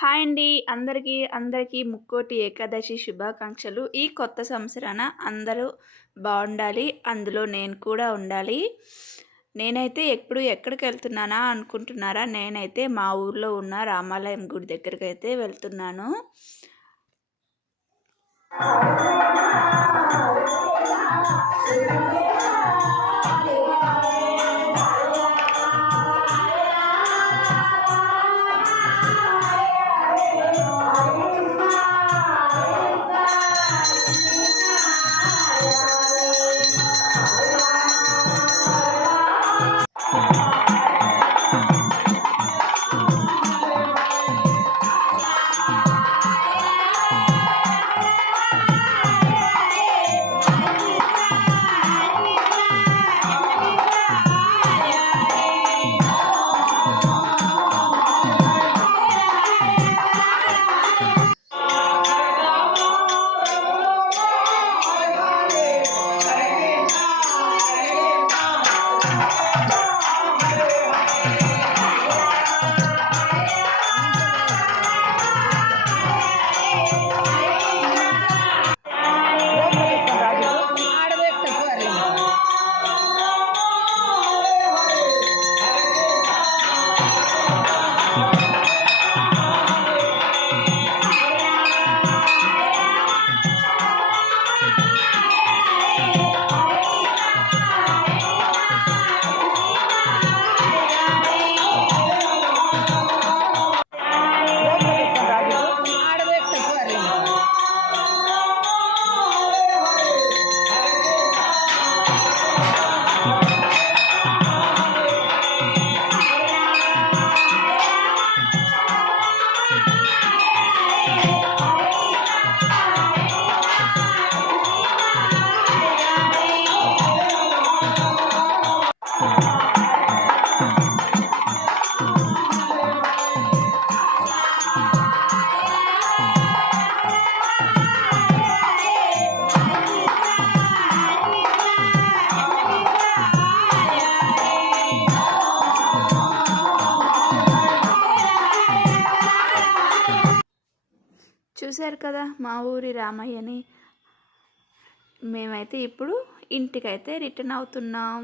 Hi అండి. అందరికీ ముక్కోటి ఏకాదశి శుభాకాంక్షలు. ఈ కొత్త సంవత్సరాన అందరూ బావుండాలి. అందులో నేను కూడా ఉండాలి. నేనైతే ఎక్కడికెళ్తున్నానా అనుకుంటున్నారా? నేనైతే మా ఊర్లో ఉన్న రామాలయం గుడి దగ్గరికైతే వెళ్తున్నాను. చూశారు కదా మా ఊరి రామయ్యని. మేమైతే ఇప్పుడు ఇంటికైతే రిటర్న్ అవుతున్నాం.